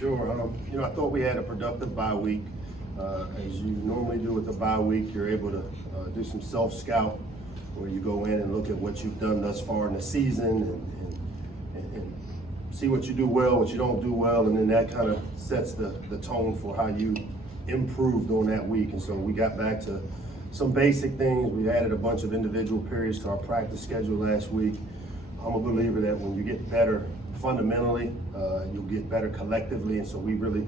Sure. I thought we had a productive bye week. As you normally do with the bye week, you're able to do some self-scout where you go in and look at what you've done thus far in the season and see what you do well, what you don't do well, and then that kind of sets the tone for how you improve during that week. And so we got back to some basic things. We added a bunch of individual periods to our practice schedule last week. I'm a believer that when you get better fundamentally, you'll get better collectively, and so we really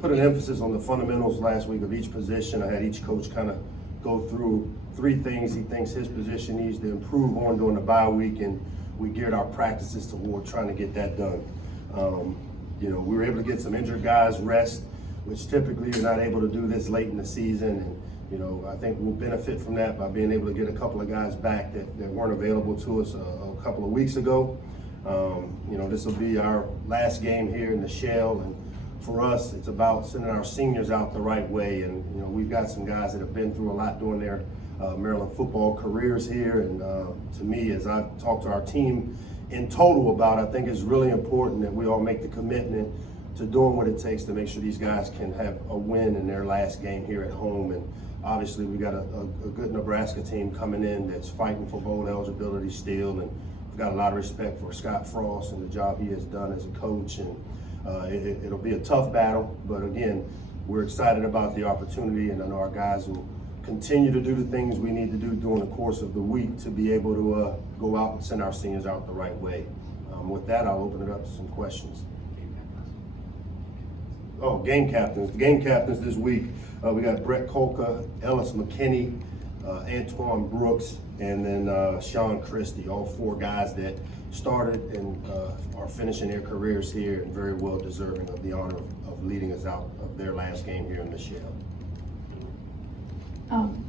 put an emphasis on the fundamentals last week of each position. I had each coach kind of go through 3 things he thinks his position needs to improve on during the bye week, and we geared our practices toward trying to get that done. We were able to get some injured guys rest, which typically you're not able to do this late in the season, and I think we'll benefit from that by being able to get a couple of guys back that weren't available to us a couple of weeks ago. This will be our last game here in the shell, and for us, it's about sending our seniors out the right way. And we've got some guys that have been through a lot during their Maryland football careers here. And to me, as I've talked to our team in total about, I think it's really important that we all make the commitment to doing what it takes to make sure these guys can have a win in their last game here at home. And obviously, we got a good Nebraska team coming in that's fighting for bowl eligibility still, and we've got a lot of respect for Scott Frost and the job he has done as a coach. And it'll be a tough battle, but again, we're excited about the opportunity, and I know our guys will continue to do the things we need to do during the course of the week to be able to go out and send our seniors out the right way. With that, I'll open it up to some questions. Oh, game captains. The game captains this week, we got Brett Kolka, Ellis McKinney, Antoine Brooks, and then Sean Christie, all 4 guys that started and are finishing their careers here and very well deserving of the honor of leading us out of their last game here in the shell.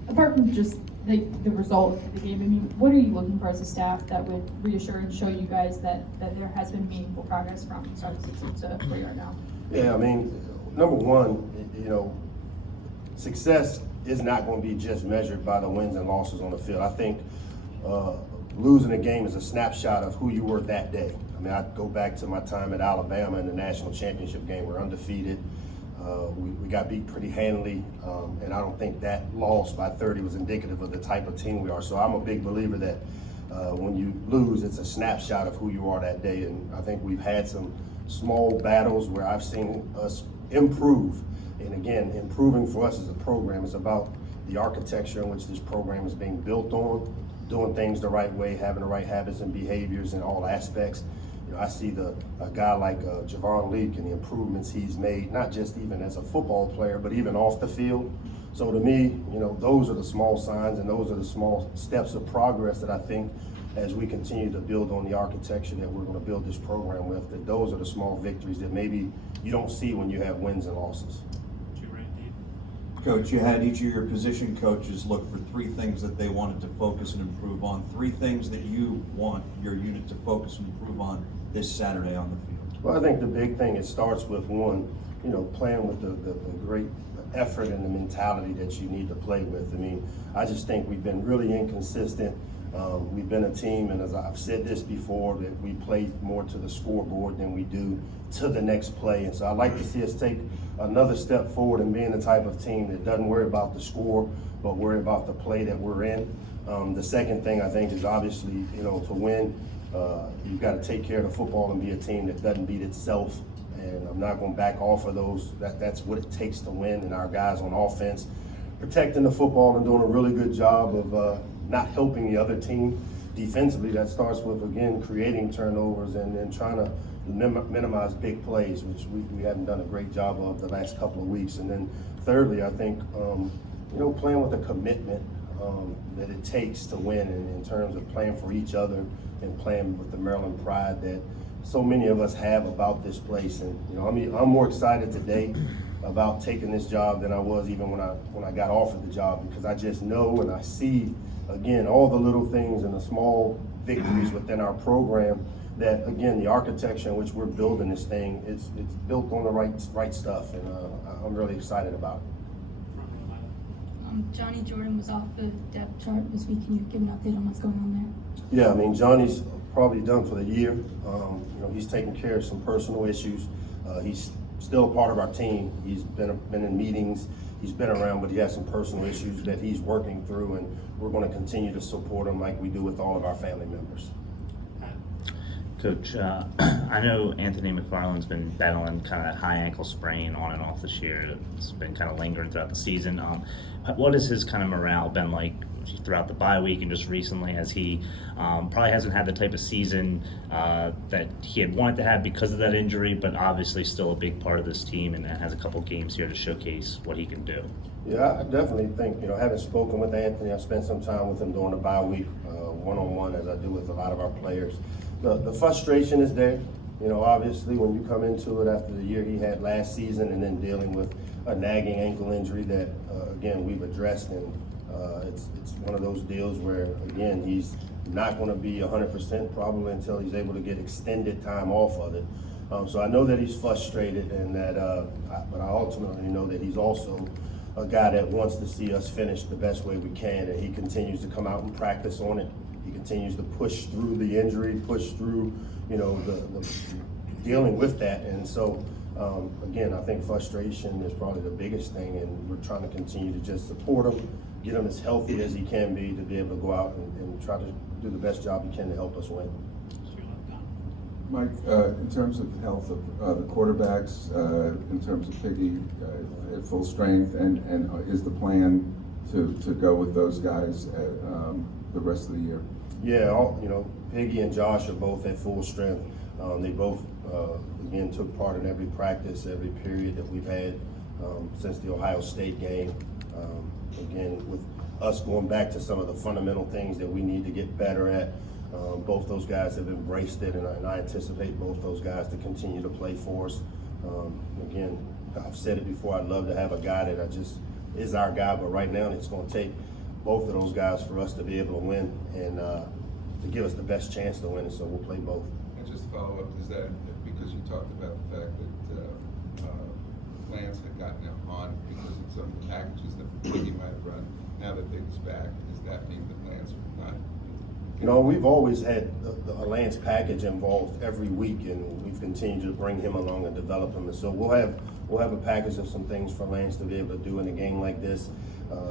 Apart from just the result of the game, what are you looking for as a staff that would reassure and show you guys that there has been meaningful progress from the start of the season to where you are now? Yeah, number one, success is not going to be just measured by the wins and losses on the field. I think losing a game is a snapshot of who you were that day. I go back to my time at Alabama in the national championship game. We're undefeated. We got beat pretty handily, and I don't think that loss by 30 was indicative of the type of team we are. So I'm a big believer that when you lose, it's a snapshot of who you are that day. And I think we've had some small battles where I've seen us improve. And again, improving for us as a program is about the architecture in which this program is being built on, doing things the right way, having the right habits and behaviors in all aspects. I see a guy like Javon Leak and the improvements he's made, not just even as a football player, but even off the field. So to me, those are the small signs and those are the small steps of progress that I think as we continue to build on the architecture that we're going to build this program with, that those are the small victories that maybe you don't see when you have wins and losses. Coach, you had each of your position coaches look for 3 things that they wanted to focus and improve on, 3 things that you want your unit to focus and improve on this Saturday on the field. Well, I think the big thing, it starts with one, playing with the great effort and the mentality that you need to play with. I just think we've been really inconsistent. We've been a team, and as I've said this before, that we play more to the scoreboard than we do to the next play. And so I'd like to see us take another step forward in being the type of team that doesn't worry about the score, but worry about the play that we're in. The second thing I think is obviously, to win, you've got to take care of the football and be a team that doesn't beat itself. And I'm not going to back off of those. That's what it takes to win. And our guys on offense protecting the football and doing a really good job of not helping the other team defensively. That starts with, again, creating turnovers and then trying to minimize big plays, which we haven't done a great job of the last couple of weeks. And then thirdly, I think, playing with a commitment that it takes to win in terms of playing for each other and playing with the Maryland pride that so many of us have about this place. And, I'm more excited today about taking this job than I was even when I got offered the job, because I just know and I see, again, all the little things and the small victories within our program that, again, the architecture in which we're building this thing, it's built on the right stuff, and I'm really excited about it. Johnny Jordan was off the depth chart this week. Can you give an update on what's going on there? Yeah, Johnny's probably done for the year. He's taking care of some personal issues. He's still a part of our team. He's been in meetings, he's been around, but he has some personal issues that he's working through, and we're going to continue to support him like we do with all of our family members. Coach, I know Anthony McFarland's been battling kind of high ankle sprain on and off this year. It's been kind of lingering throughout the season. What has his kind of morale been like throughout the bye week and just recently, as he probably hasn't had the type of season that he had wanted to have because of that injury, but obviously still a big part of this team and has a couple games here to showcase what he can do? Yeah, I definitely think, having spoken with Anthony, I spent some time with him during the bye week, one-on-one, as I do with a lot of our players. The frustration is there. Obviously when you come into it after the year he had last season and then dealing with a nagging ankle injury that, again, we've addressed, and it's one of those deals where, again, he's not going to be 100% probably until he's able to get extended time off of it. So I know that he's frustrated, and that, but I ultimately know that he's also a guy that wants to see us finish the best way we can, and he continues to come out and practice on it. He continues to push through the injury, push through, the dealing with that. And so, again, I think frustration is probably the biggest thing, and we're trying to continue to just support him, get him as healthy as he can be to be able to go out and try to do the best job he can to help us win. Mike, in terms of the health of the quarterbacks, in terms of Piggy at full strength, and is the plan to go with those guys the rest of the year? Yeah, Piggy and Josh are both at full strength. They both, again, took part in every practice, every period that we've had since the Ohio State game. Again, with us going back to some of the fundamental things that we need to get better at, both those guys have embraced it, and I anticipate both those guys to continue to play for us. Again, I've said it before, I'd love to have a guy that is our guy, but right now it's going to take both of those guys for us to be able to win and to give us the best chance to win, and so we'll play both. And just follow up, is that because you talked about the fact that Lance had gotten him on because of some of the packages that Piggy might have run, now that Big's back, does that mean that Lance would not? We've always had the Lance package involved every week, and we've continued to bring him along and develop him. And so we'll have a package of some things for Lance to be able to do in a game like this.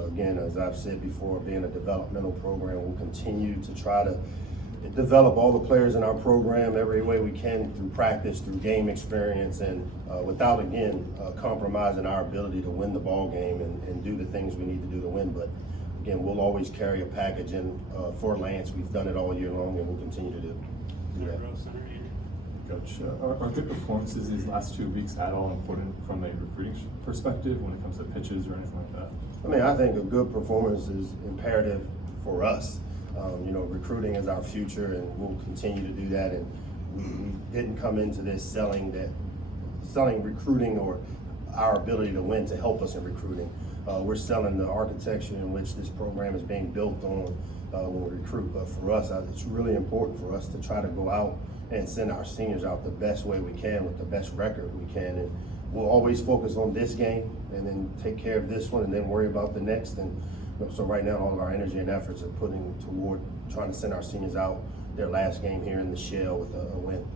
Again, as I've said before, being a developmental program, we'll continue to try to develop all the players in our program every way we can through practice, through game experience, and without, again, compromising our ability to win the ball game and do the things we need to do to win. But again, we'll always carry a package in for Lance. We've done it all year long, and we'll continue to do that. Coach, are good performances these last 2 weeks at all important from a recruiting perspective when it comes to pitches or anything like that? I think a good performance is imperative for us. Recruiting is our future, and we'll continue to do that. And we didn't come into this selling recruiting or our ability to win to help us in recruiting. We're selling the architecture in which this program is being built on when we recruit. But for us, it's really important for us to try to go out and send our seniors out the best way we can with the best record we can. And we'll always focus on this game and then take care of this one and then worry about the next. And so right now, all of our energy and efforts are putting toward trying to send our seniors out their last game here in the shell with a win.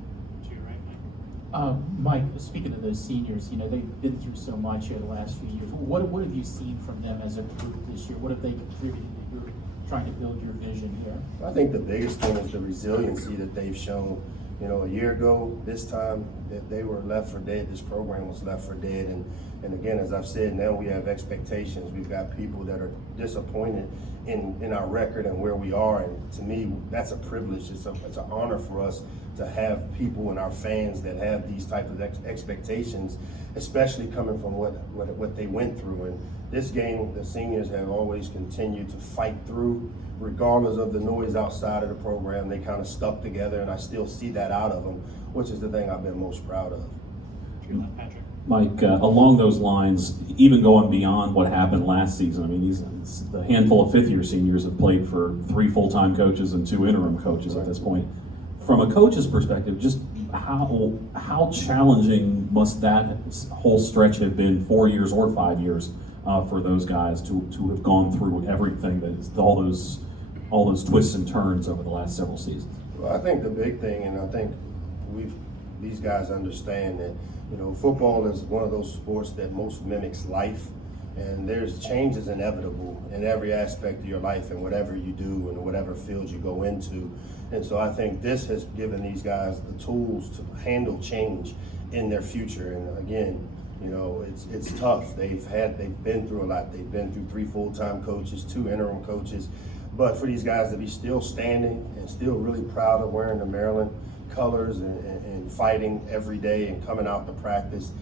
Mike, speaking of those seniors, they've been through so much here the last few years. What have you seen from them as a group this year? What have they contributed to your trying to build your vision here? I think the biggest thing is the resiliency that they've shown. A year ago, this time, that they were left for dead. This program was left for dead. And again, as I've said, now we have expectations. We've got people that are disappointed in our record and where we are. And to me, that's a privilege. It's an honor for us to have people and our fans that have these type of expectations, especially coming from what they went through. And this game, the seniors have always continued to fight through, regardless of the noise outside of the program. They kind of stuck together, and I still see that out of them, which is the thing I've been most proud of. Mike, along those lines, even going beyond what happened last season, the handful of fifth-year seniors have played for 3 full-time coaches and 2 interim coaches at this point. From a coach's perspective, just how challenging must that whole stretch have been, 4 years or 5 years, for those guys to have gone through everything all those twists and turns over the last several seasons? Well, I think the big thing, and I think we've these guys understand that, football is one of those sports that most mimics life, and there's changes inevitable in every aspect of your life and whatever you do and whatever field you go into. And so I think this has given these guys the tools to handle change in their future. And again, it's tough. They've been through a lot. They've been through 3 full-time coaches, 2 interim coaches. But for these guys to be still standing and still really proud of wearing the Maryland colors and fighting every day and coming out to practice,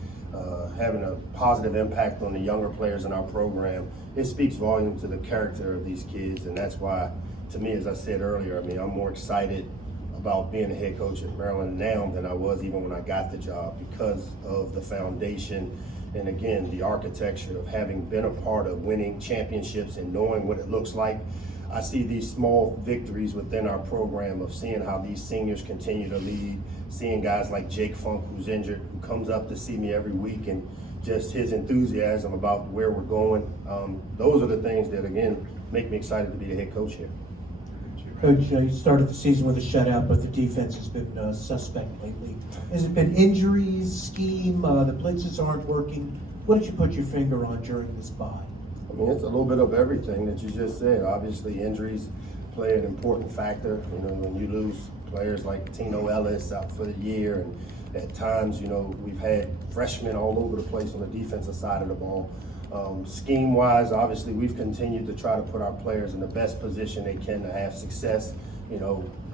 having a positive impact on the younger players in our program, it speaks volume to the character of these kids. And that's why, to me, as I said earlier, I'm more excited about being a head coach at Maryland now than I was even when I got the job, because of the foundation and, again, the architecture of having been a part of winning championships and knowing what it looks like. I see these small victories within our program of seeing how these seniors continue to lead, seeing guys like Jake Funk, who's injured, who comes up to see me every week, and just his enthusiasm about where we're going. Those are the things that, again, make me excited to be the head coach here. Coach, you started the season with a shutout, but the defense has been suspect lately. Has it been injuries, scheme, the blitzes aren't working? What did you put your finger on during this bye? It's a little bit of everything that you just said. Obviously, injuries play an important factor. When you lose players like Tino Ellis out for the year, and at times, we've had freshmen all over the place on the defensive side of the ball. Scheme-wise, obviously, we've continued to try to put our players in the best position they can to have success.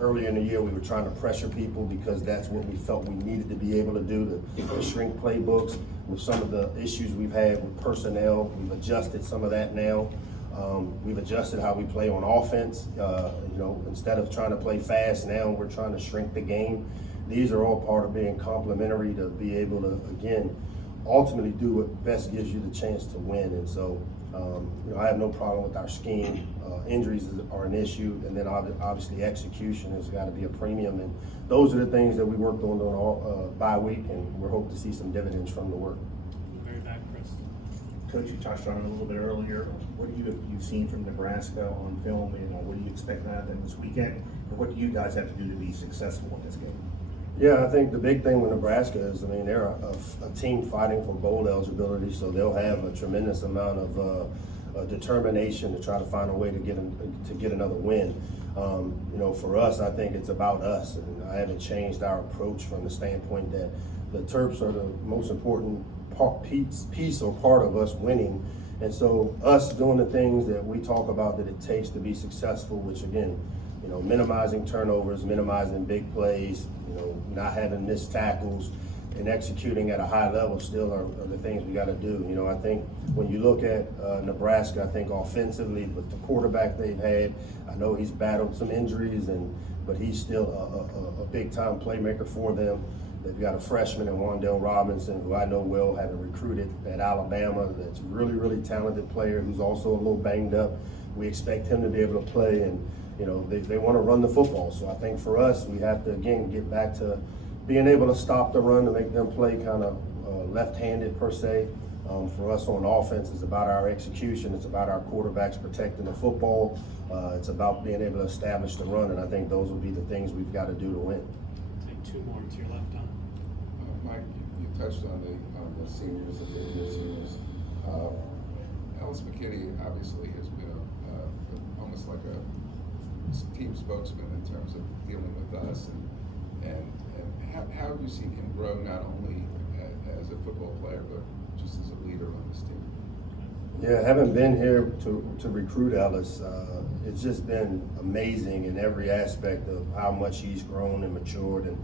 Earlier in the year, we were trying to pressure people because that's what we felt we needed to be able to do to shrink playbooks. With some of the issues we've had with personnel, we've adjusted some of that now. We've adjusted how we play on offense. Instead of trying to play fast now, we're trying to shrink the game. These are all part of being complementary to be able to, again, ultimately do what best gives you the chance to win. And so, I have no problem with our scheme. Injuries are an issue, and then obviously execution has got to be a premium. And those are the things that we worked on all bye week, and we're hoping to see some dividends from the work. Very back, Chris. Coach, you touched on it a little bit earlier. What have you seen from Nebraska on film? What do you expect out of them this weekend? And what do you guys have to do to be successful in this game? Yeah, I think the big thing with Nebraska is, they're a team fighting for bowl eligibility, so they'll have a tremendous amount of determination to try to find a way to get another win. For us, I think it's about us, and I haven't changed our approach from the standpoint that the Terps are the most important piece or part of us winning. And so us doing the things that we talk about that it takes to be successful, which again, minimizing turnovers, minimizing big plays, not having missed tackles, and executing at a high level still are the things we got to do. I think when you look at Nebraska, I think offensively with the quarterback they've had, I know he's battled some injuries, but he's still a big-time playmaker for them. They've got a freshman in Wandale Robinson, who I know well, having recruited at Alabama, that's a really, really talented player who's also a little banged up. We expect him to be able to play, and they want to run the football. So I think for us, we have to, again, get back to being able to stop the run to make them play kind of left-handed per se. For us on offense, it's about our execution. It's about our quarterbacks protecting the football. It's about being able to establish the run, and I think those will be the things we've got to do to win. Take 2 more to your left on. Mike, you touched on the seniors, the fifth-year seniors. Ellis McKinney obviously has been almost like a team spokesman in terms of dealing with us, and how have you seen him grow not only as a football player but just as a leader on this team? Yeah, having been here to recruit Ellis, it's just been amazing in every aspect of how much he's grown and matured. And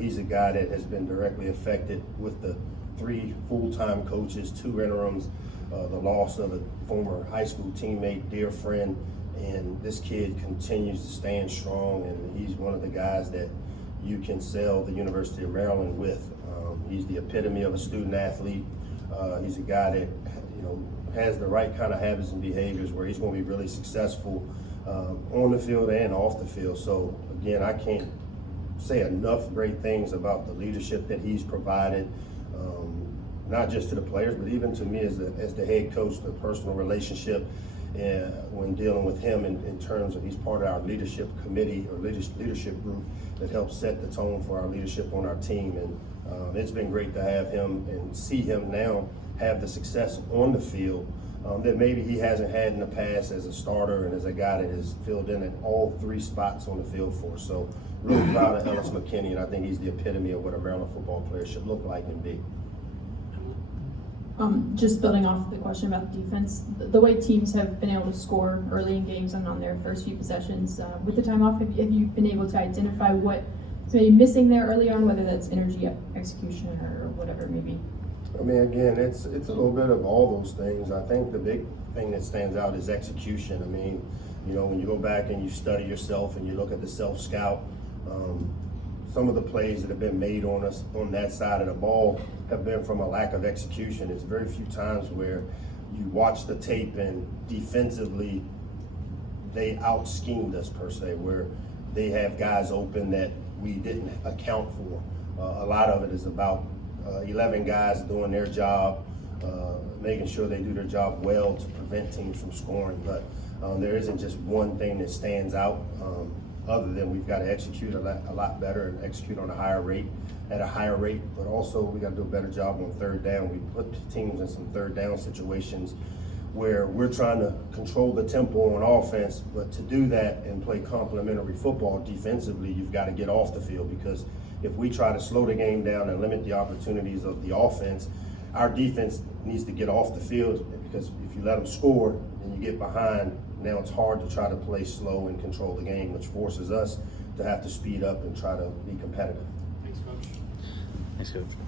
he's a guy that has been directly affected with the 3 full-time coaches, 2 interims, the loss of a former high school teammate, dear friend. And this kid continues to stand strong, and he's one of the guys that you can sell the University of Maryland with. He's the epitome of a student athlete. He's a guy that has the right kind of habits and behaviors where he's going to be really successful on the field and off the field. So again, I can't say enough great things about the leadership that he's provided, not just to the players, but even to me as the head coach, the personal relationship. when dealing with him in terms of he's part of our leadership committee or leadership group that helps set the tone for our leadership on our team. And it's been great to have him and see him now have the success on the field that maybe he hasn't had in the past as a starter and as a guy that has filled in at all 3 spots on the field for us. So really proud of Ellis McKinney, and I think he's the epitome of what a Maryland football player should look like and be. Just building off the question about the defense, the way teams have been able to score early in games and on their first few possessions, with the time off, have you been able to identify what's maybe missing there early on, whether that's energy, execution, or whatever it may be? I mean, again, it's a little bit of all those things. I think the big thing that stands out is execution. I mean, you know, when you go back and you study yourself and you look at the self-scout, some of the plays that have been made on us on that side of the ball have been from a lack of execution. It's very few times where you watch the tape and defensively they out-schemed us per se, where they have guys open that we didn't account for. A lot of it is about 11 guys doing their job, making sure they do their job well to prevent teams from scoring. But there isn't just one thing that stands out other than we've got to execute a lot better and execute on a higher rate, but also we got to do a better job on third down. We put teams in some third down situations where we're trying to control the tempo on offense, but to do that and play complementary football defensively, you've got to get off the field, because if we try to slow the game down and limit the opportunities of the offense, our defense needs to get off the field, because if you let them score and you get behind, now it's hard to try to play slow and control the game, which forces us to have to speed up and try to be competitive. Thanks, Coach. Thanks, Coach.